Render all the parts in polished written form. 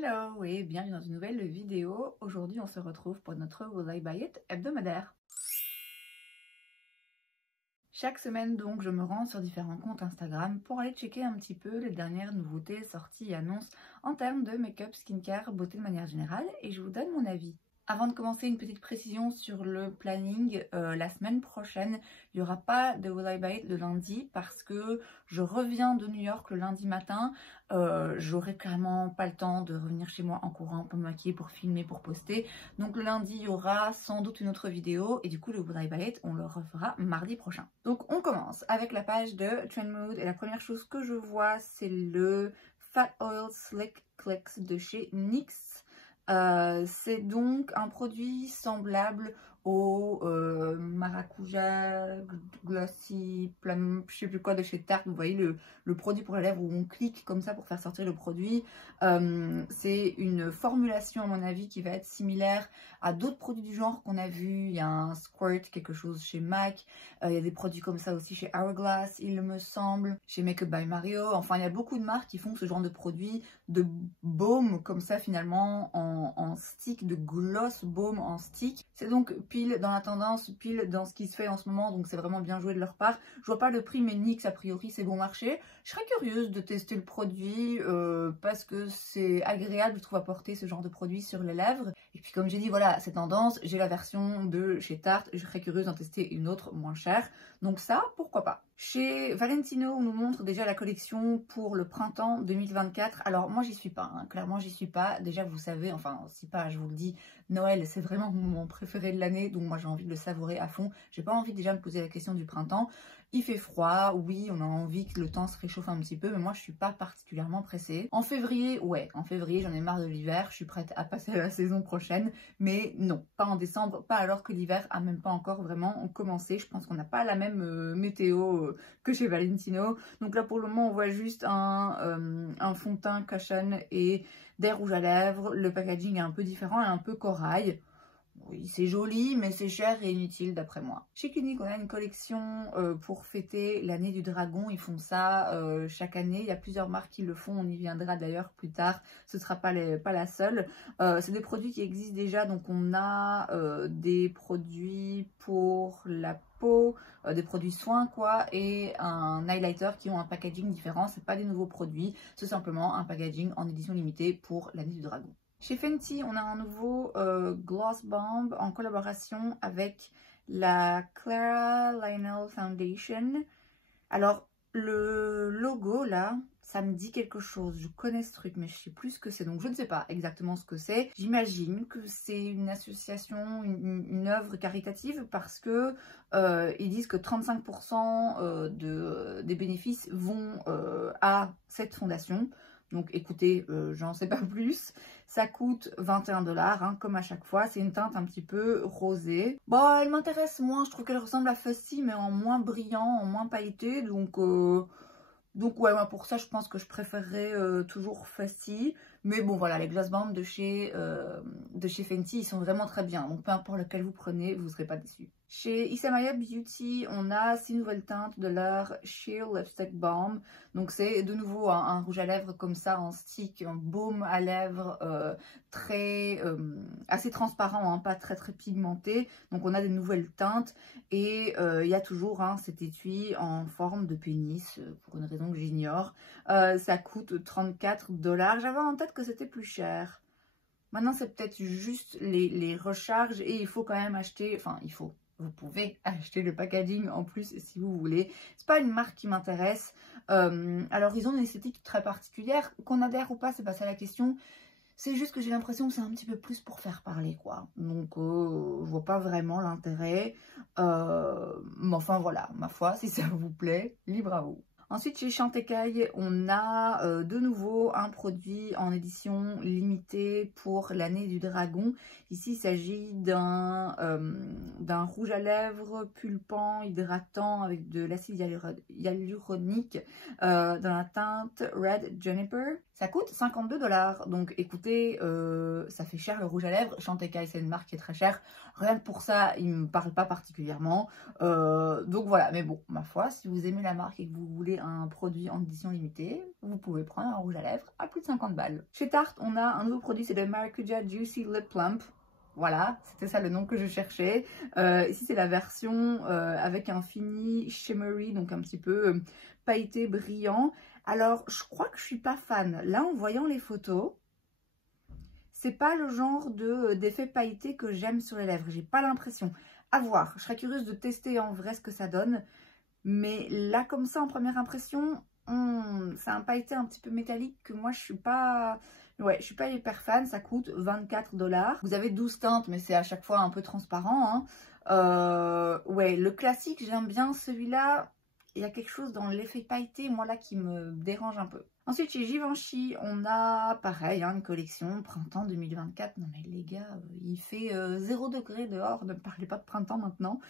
Hello et bienvenue dans une nouvelle vidéo. Aujourd'hui on se retrouve pour notre Will I Buy It hebdomadaire. Chaque semaine donc je me rends sur différents comptes Instagram pour aller checker un petit peu les dernières nouveautés, sorties et annonces en termes de make-up, skincare, beauté de manière générale et je vous donne mon avis. Avant de commencer, une petite précision sur le planning. La semaine prochaine, il n'y aura pas de Will I Buy It le lundi parce que je reviens de New York le lundi matin. J'aurai clairement pas le temps de revenir chez moi en courant pour me maquiller, pour filmer, pour poster. Donc le lundi, il y aura sans doute une autre vidéo et du coup le Will I Buy It, on le refera mardi prochain. Donc on commence avec la page de Trendmood et la première chose que je vois, c'est le Fat Oil Slick Clicks de chez NYX. C'est donc un produit semblable au maracuja, glossy, plum, je sais plus quoi de chez Tarte. Vous voyez le produit pour la lèvre où on clique comme ça pour faire sortir le produit. C'est une formulation à mon avis qui va être similaire à d'autres produits du genre qu'on a vu. Il y a un Squirt, quelque chose chez MAC. Il y a des produits comme ça aussi chez Hourglass, il me semble, chez Makeup by Mario. Enfin, il y a beaucoup de marques qui font ce genre de produits de baume comme ça finalement en stick, de gloss baume en stick. C'est donc pile dans la tendance, pile dans ce qui se fait en ce moment, donc c'est vraiment bien joué de leur part. Je vois pas le prix, mais NYX a priori c'est bon marché. Je serais curieuse de tester le produit parce que c'est agréable, je trouve, à porter ce genre de produit sur les lèvres. Et puis comme j'ai dit, voilà, c'est tendance, j'ai la version de chez Tarte, je serais curieuse d'en tester une autre moins chère. Donc ça, pourquoi pas. Chez Valentino, on nous montre déjà la collection pour le printemps 2024. Alors moi j'y suis pas, hein. Clairement j'y suis pas. Déjà vous savez, enfin si pas, je vous le dis, Noël c'est vraiment mon moment préféré de l'année, donc moi j'ai envie de le savourer à fond. J'ai pas envie déjà de me poser la question du printemps. Il fait froid, oui, on a envie que le temps se réchauffe un petit peu, mais moi je suis pas particulièrement pressée. En février, ouais, en février j'en ai marre de l'hiver, je suis prête à passer à la saison prochaine, mais non, pas en décembre, pas alors que l'hiver a même pas encore vraiment commencé. Je pense qu'on n'a pas la même météo que chez Valentino. Donc là pour le moment on voit juste un fond de teint cushion et des rouges à lèvres. Le packaging est un peu différent et un peu corail. Oui, c'est joli, mais c'est cher et inutile d'après moi. Chez Clinique, on a une collection pour fêter l'année du dragon. Ils font ça chaque année. Il y a plusieurs marques qui le font. On y viendra d'ailleurs plus tard. Ce ne sera pas la seule. C'est des produits qui existent déjà. Donc, on a des produits pour la peau, des produits soins, quoi, et un highlighter qui ont un packaging différent. Ce n'est pas des nouveaux produits. C'est simplement un packaging en édition limitée pour l'année du dragon. Chez Fenty, on a un nouveau Gloss Bomb en collaboration avec la Clara Lionel Foundation. Alors, le logo, là, ça me dit quelque chose. Je connais ce truc, mais je sais plus ce que c'est. Donc, je ne sais pas exactement ce que c'est. J'imagine que c'est une association, une œuvre caritative parce que ils disent que 35% des bénéfices vont à cette fondation. Donc écoutez, j'en sais pas plus. Ça coûte 21 $, hein, comme à chaque fois. C'est une teinte un petit peu rosée. Bon, elle m'intéresse moins. Je trouve qu'elle ressemble à Fussy, mais en moins brillant, en moins pailleté. Donc ouais, moi, pour ça, je pense que je préférerais toujours Fussy. Mais bon, voilà, les Gloss Bomb de chez Fenty, ils sont vraiment très bien. Donc peu importe lequel vous prenez, vous ne serez pas déçus. Chez Isamaya Beauty, on a 6 nouvelles teintes de leur Sheer Lipstick Balm. Donc c'est de nouveau un rouge à lèvres comme ça en stick, un baume à lèvres assez transparent, hein, pas très pigmenté. Donc on a des nouvelles teintes et il y a toujours cet étui en forme de pénis pour une raison que j'ignore. Ça coûte 34 $. J'avais en tête que c'était plus cher. Maintenant c'est peut-être juste les recharges et il faut quand même acheter, enfin vous pouvez acheter le packaging en plus si vous voulez. C'est pas une marque qui m'intéresse. Alors ils ont une esthétique très particulière. Qu'on adhère ou pas, c'est pas ça la question. C'est juste que j'ai l'impression que c'est un petit peu plus pour faire parler, quoi. Donc je vois pas vraiment l'intérêt. Mais enfin voilà, ma foi, si ça vous plaît, libre à vous. Ensuite, chez Chantecaille, on a de nouveau un produit en édition limitée pour l'année du dragon. Ici, il s'agit d'un rouge à lèvres pulpant, hydratant avec de l'acide hyaluronique dans la teinte Red Juniper. Ça coûte 52 $. Donc écoutez, ça fait cher le rouge à lèvres. Chantecaille, c'est une marque qui est très chère. Rien que pour ça, il ne me parle pas particulièrement. Donc voilà, mais bon, ma foi, si vous aimez la marque et que vous voulez un produit en édition limitée, vous pouvez prendre un rouge à lèvres à plus de 50 balles. Chez Tarte, on a un nouveau produit, c'est le Maracuja Juicy Lip Plump. Voilà, c'était ça le nom que je cherchais. Ici, c'est la version avec un fini shimmery, donc un petit peu pailleté, brillant. Alors, je crois que je suis pas fan. Là, en voyant les photos, c'est pas le genre d'effet pailleté que j'aime sur les lèvres. J'ai pas l'impression. À voir. Je serais curieuse de tester en vrai ce que ça donne. Mais là, comme ça, en première impression, c'est un pailleté un petit peu métallique que moi, je suis pas... Ouais, je suis pas hyper fan. Ça coûte 24 $. Vous avez 12 teintes, mais c'est à chaque fois un peu transparent. Hein. Ouais, le classique, j'aime bien celui-là. Il y a quelque chose dans l'effet pailleté, moi, là, qui me dérange un peu. Ensuite, chez Givenchy, on a, pareil, hein, une collection printemps 2024. Non, mais les gars, il fait 0 degré dehors. Ne me parlez pas de printemps maintenant.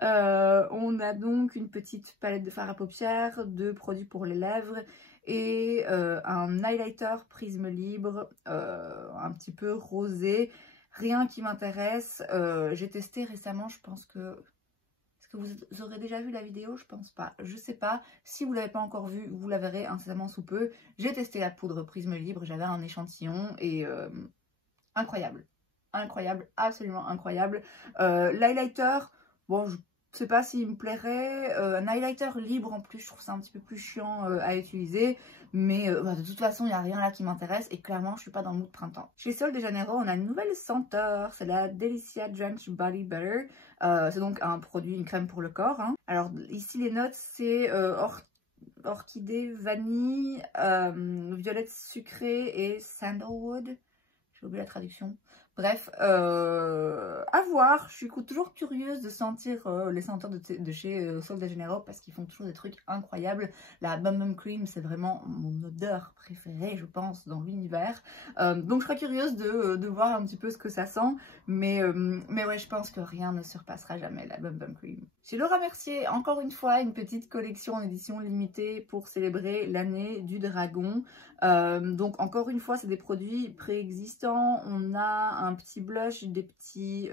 On a donc une petite palette de fard à paupières, 2 produits pour les lèvres et un highlighter prisme libre, un petit peu rosé. Rien qui m'intéresse. J'ai testé récemment, je pense que... Est-ce que vous aurez déjà vu la vidéo? Je pense pas. Je sais pas. Si vous l'avez pas encore vue, vous la verrez incessamment sous peu. J'ai testé la poudre prisme libre. J'avais un échantillon et incroyable. Incroyable. Absolument incroyable. L'highlighter, bon, je sais pas s'il me plairait. Un highlighter libre en plus, je trouve ça un petit peu plus chiant à utiliser. Mais bah, de toute façon, il n'y a rien là qui m'intéresse. Et clairement, je suis pas dans le mood printemps. Chez Sol de Janeiro, on a une nouvelle senteur. C'est la Delicia Drench Body Butter. C'est donc un produit, une crème pour le corps. Hein. Alors ici, les notes, c'est orchidée, vanille, violette sucrée et sandalwood. J'ai oublié la traduction. Bref, à voir. Je suis toujours curieuse de sentir les senteurs de chez Sol de Janeiro parce qu'ils font toujours des trucs incroyables. La Bum Bum Cream, c'est vraiment mon odeur préférée, je pense, dans l'univers. Donc, je serais curieuse de voir un petit peu ce que ça sent. Mais ouais, je pense que rien ne surpassera jamais la Bum Bum Cream. Chez Laura Mercier, encore une fois, une petite collection en édition limitée pour célébrer l'année du dragon. Donc encore une fois, c'est des produits préexistants. On a un petit blush, des petits,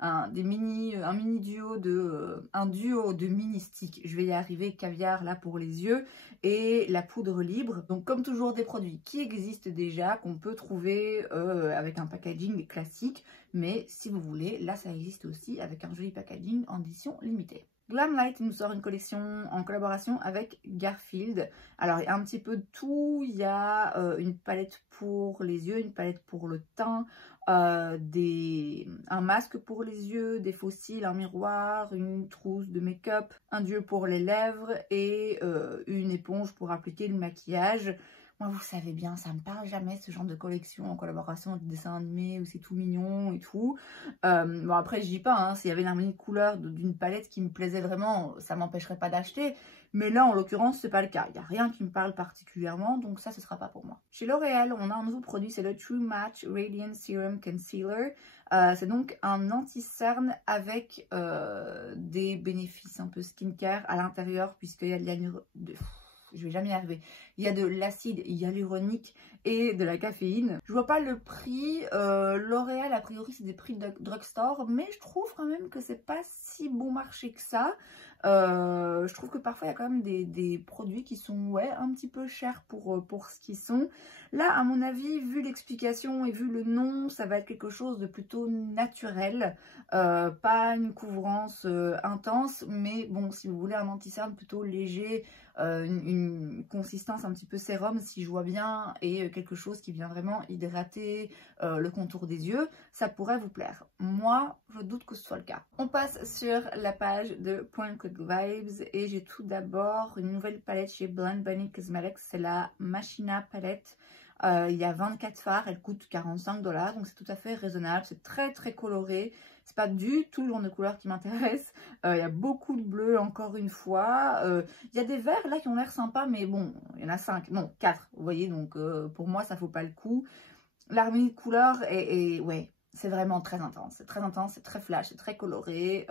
un mini duo de mini sticks. Je vais y arriver, caviar là pour les yeux et la poudre libre. Donc comme toujours des produits qui existent déjà, qu'on peut trouver avec un packaging classique. Mais si vous voulez, là ça existe aussi avec un joli packaging en édition limitée. Glamlight nous sort une collection en collaboration avec Garfield. Alors, il y a un petit peu de tout. Il y a une palette pour les yeux, une palette pour le teint, un masque pour les yeux, des faux cils, un miroir, une trousse de make-up, un duo pour les lèvres et une éponge pour appliquer le maquillage. Moi, vous savez bien, ça me parle jamais ce genre de collection en collaboration avec des dessins animés où c'est tout mignon et tout. Bon, après, je dis pas, hein, s'il y avait une harmonie de couleurs d'une palette qui me plaisait vraiment, ça m'empêcherait pas d'acheter. Mais là, en l'occurrence, c'est pas le cas. Il n'y a rien qui me parle particulièrement, donc ça, ce sera pas pour moi. Chez L'Oréal, on a un nouveau produit, c'est le True Match Radiant Serum Concealer. C'est donc un anti-cerne avec des bénéfices un peu skincare à l'intérieur, puisqu'il y a je vais jamais y arriver. Il y a de l'acide hyaluronique et de la caféine. Je vois pas le prix. L'Oréal, a priori, c'est des prix de drugstore, mais je trouve quand même que c'est pas si bon marché que ça. Je trouve que parfois il y a quand même des produits qui sont ouais, un petit peu chers pour ce qu'ils sont. Là, à mon avis, vu l'explication et vu le nom, ça va être quelque chose de plutôt naturel. Pas une couvrance intense, mais bon, si vous voulez un anti-cerne plutôt léger, une consistance un petit peu sérum si je vois bien, et quelque chose qui vient vraiment hydrater le contour des yeux, ça pourrait vous plaire. Moi, je doute que ce soit le cas. On passe sur la page de Point Good Vibes et j'ai tout d'abord une nouvelle palette chez Blend Bunny Cosmetics, c'est la Machina palette. Il y a 24 fards, elle coûte 45 $, donc c'est tout à fait raisonnable, c'est très très coloré. C'est pas du tout le genre de couleur qui m'intéresse. Il y a beaucoup de bleu, encore une fois. Il y a des verts là qui ont l'air sympas, mais bon, il y en a 5, non 4, vous voyez, donc pour moi ça vaut pas le coup. L'harmonie de couleurs ouais, c'est vraiment très intense. C'est très intense, c'est très flash, c'est très coloré.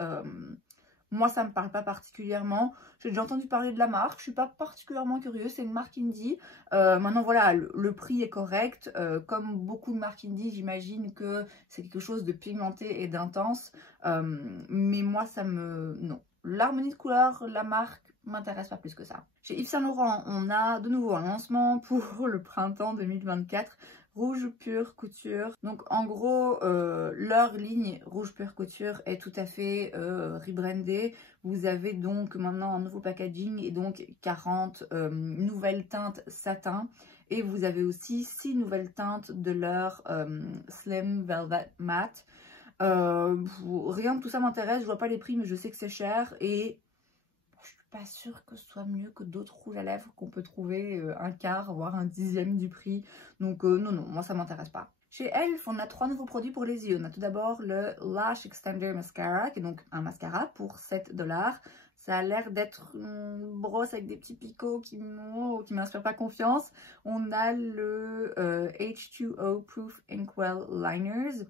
Moi, ça me parle pas particulièrement. J'ai déjà entendu parler de la marque. Je suis pas particulièrement curieuse. C'est une marque indie. Maintenant, voilà, le prix est correct. Comme beaucoup de marques indie, j'imagine que c'est quelque chose de pigmenté et d'intense. Mais moi, non. L'harmonie de couleurs, la marque, m'intéresse pas plus que ça. Chez Yves Saint Laurent, on a de nouveau un lancement pour le printemps 2024. Rouge Pure Couture. Donc en gros, leur ligne Rouge Pure Couture est tout à fait rebrandée. Vous avez donc maintenant un nouveau packaging et donc 40 nouvelles teintes satin. Et vous avez aussi 6 nouvelles teintes de leur Slim Velvet Matte. Rien de tout ça m'intéresse, je vois pas les prix mais je sais que c'est cher et je suis pas sûre que ce soit mieux que d'autres rouges à lèvres qu'on peut trouver un quart voire un dixième du prix. Donc non, moi ça m'intéresse pas. Chez Elf, on a 3 nouveaux produits pour les yeux. On a tout d'abord le Lash Extender Mascara qui est donc un mascara pour 7 $. Ça a l'air d'être une brosse avec des petits picots qui m'inspirent pas confiance. On a le H2O Proof Inkwell Liners.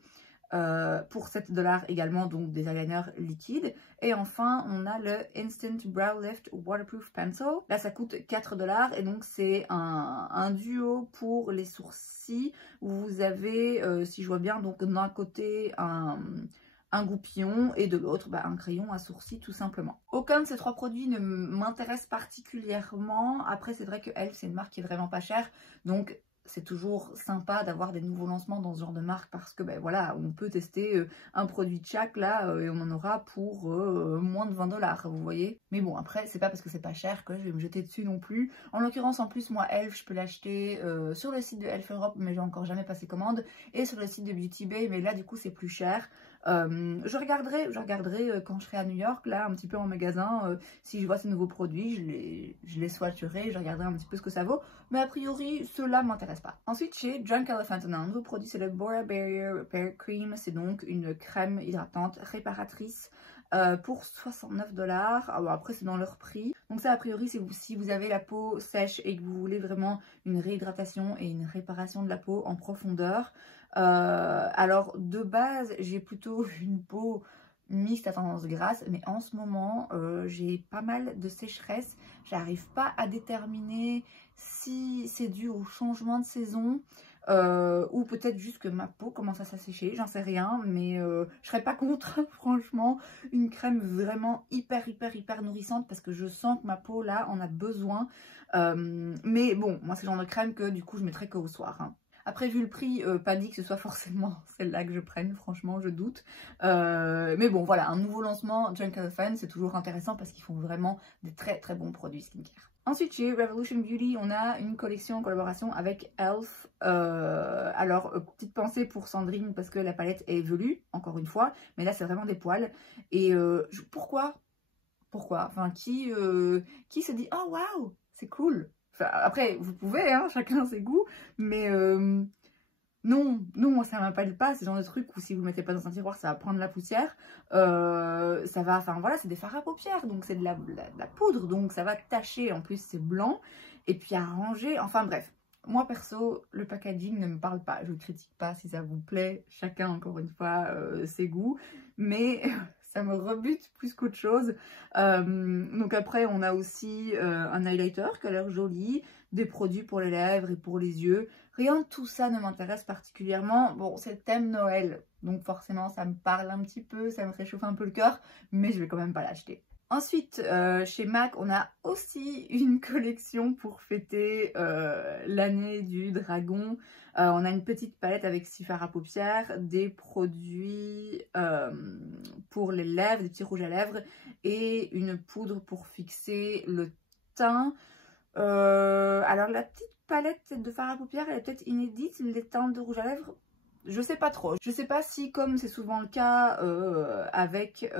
Pour 7 $ également, donc des eyeliners liquides. Et enfin, on a le Instant Brow Lift Waterproof Pencil. Là, ça coûte 4 $ et donc c'est un duo pour les sourcils où vous avez, si je vois bien, donc d'un côté un goupillon et de l'autre un crayon à sourcils tout simplement. Aucun de ces 3 produits ne m'intéresse particulièrement. Après, c'est vrai que Elf, c'est une marque qui est vraiment pas chère, donc c'est toujours sympa d'avoir des nouveaux lancements dans ce genre de marque parce que voilà, on peut tester un produit de chaque là et on en aura pour moins de 20 $, vous voyez. Mais bon, après, c'est pas parce que c'est pas cher que je vais me jeter dessus non plus. En l'occurrence, en plus, moi, Elf, je peux l'acheter sur le site de Elf Europe, mais j'ai encore jamais passé commande, et sur le site de Beauty Bay, mais là, du coup, c'est plus cher. Je regarderai quand je serai à New York, là, un petit peu en magasin, si je vois ces nouveaux produits, je les swatcherai, je regarderai un petit peu ce que ça vaut, mais a priori, ceux-là m'intéressent pas. Ensuite, chez Drunk Elephant, on a un nouveau produit, c'est le Bora Barrier Repair Cream, c'est donc une crème hydratante réparatrice pour 69 $. Alors après, c'est dans leur prix. Donc ça, a priori, si vous avez la peau sèche et que vous voulez vraiment une réhydratation et une réparation de la peau en profondeur. Alors, de base, j'ai plutôt une peau mixte à tendance grasse, mais en ce moment, j'ai pas mal de sécheresse. J'arrive pas à déterminer si c'est dû au changement de saison. Ou peut-être juste que ma peau commence à s'assécher, j'en sais rien, mais je serais pas contre franchement une crème vraiment hyper nourrissante parce que je sens que ma peau là en a besoin, mais bon, moi c'est le genre de crème que du coup je mettrais qu'au soir, hein. Après, vu le prix, pas dit que ce soit forcément celle-là que je prenne, franchement, je doute. Mais bon, voilà, un nouveau lancement, Drunk Elephant, c'est toujours intéressant parce qu'ils font vraiment des très bons produits skincare. Ensuite, chez Revolution Beauty, on a une collection en collaboration avec Elf. Alors, petite pensée pour Sandrine parce que la palette est velue, encore une fois, mais là, c'est vraiment des poils. Et pourquoi? Enfin, qui se dit « Oh, waouh, c'est cool !» Enfin, après, vous pouvez, hein, chacun ses goûts, mais non, moi ça m'appelle pas, c'est le genre de truc où si vous ne mettez pas dans un tiroir, ça va prendre la poussière, ça va, enfin voilà, c'est des fards à paupières, donc c'est de la poudre, donc ça va tacher, en plus c'est blanc, et puis à ranger, enfin bref. Moi perso, le packaging ne me parle pas, je ne critique pas si ça vous plaît, chacun encore une fois ses goûts, mais ça me rebute plus qu'autre chose. Donc après, on a aussi un highlighter qui a l'air joli, des produits pour les lèvres et pour les yeux. Rien de tout ça ne m'intéresse particulièrement. Bon, c'est le thème Noël, donc forcément ça me parle un petit peu, ça me réchauffe un peu le cœur, mais je vais quand même pas l'acheter. Ensuite, chez MAC, on a aussi une collection pour fêter l'année du dragon. On a une petite palette avec 6 fards à paupières, des produits pour les lèvres, des petits rouges à lèvres et une poudre pour fixer le teint. Alors la petite palette de fards à paupières, elle est peut-être inédite, les teintes de rouge à lèvres, je sais pas trop. Je sais pas si, comme c'est souvent le cas avec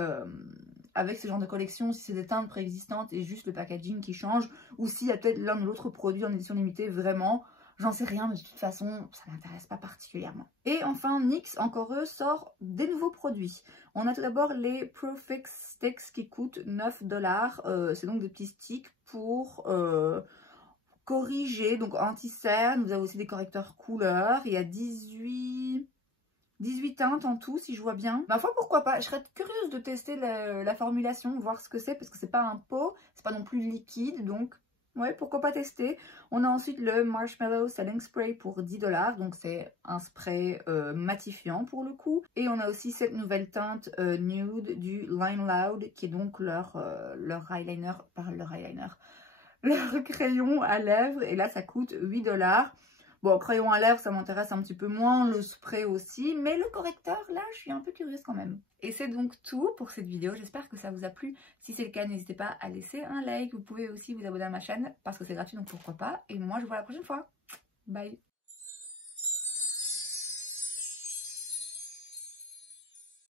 ce genre de collection, si c'est des teintes préexistantes et juste le packaging qui change, ou s'il y a peut-être l'un ou l'autre produit en édition limitée, vraiment, j'en sais rien, mais de toute façon, ça m'intéresse pas particulièrement. Et enfin, NYX, encore eux, sort des nouveaux produits. On a tout d'abord les Profix Sticks qui coûtent 9 $. C'est donc des petits sticks pour corriger, donc anti-cerne. Vous avez aussi des correcteurs couleurs. Il y a 18 18 teintes en tout si je vois bien. Ma foi pourquoi pas, je serais curieuse de tester la formulation, voir ce que c'est parce que c'est pas un pot, c'est pas non plus liquide donc ouais pourquoi pas tester. On a ensuite le Marshmallow Setting Spray pour 10 $, donc c'est un spray matifiant pour le coup. Et on a aussi cette nouvelle teinte nude du Line Loud qui est donc leur eyeliner, leur crayon à lèvres et là ça coûte 8 $. Bon, crayon à lèvres, ça m'intéresse un petit peu moins, le spray aussi, mais le correcteur, là, je suis un peu curieuse quand même. Et c'est donc tout pour cette vidéo, j'espère que ça vous a plu. Si c'est le cas, n'hésitez pas à laisser un like, vous pouvez aussi vous abonner à ma chaîne, parce que c'est gratuit, donc pourquoi pas. Et moi, je vous vois la prochaine fois. Bye!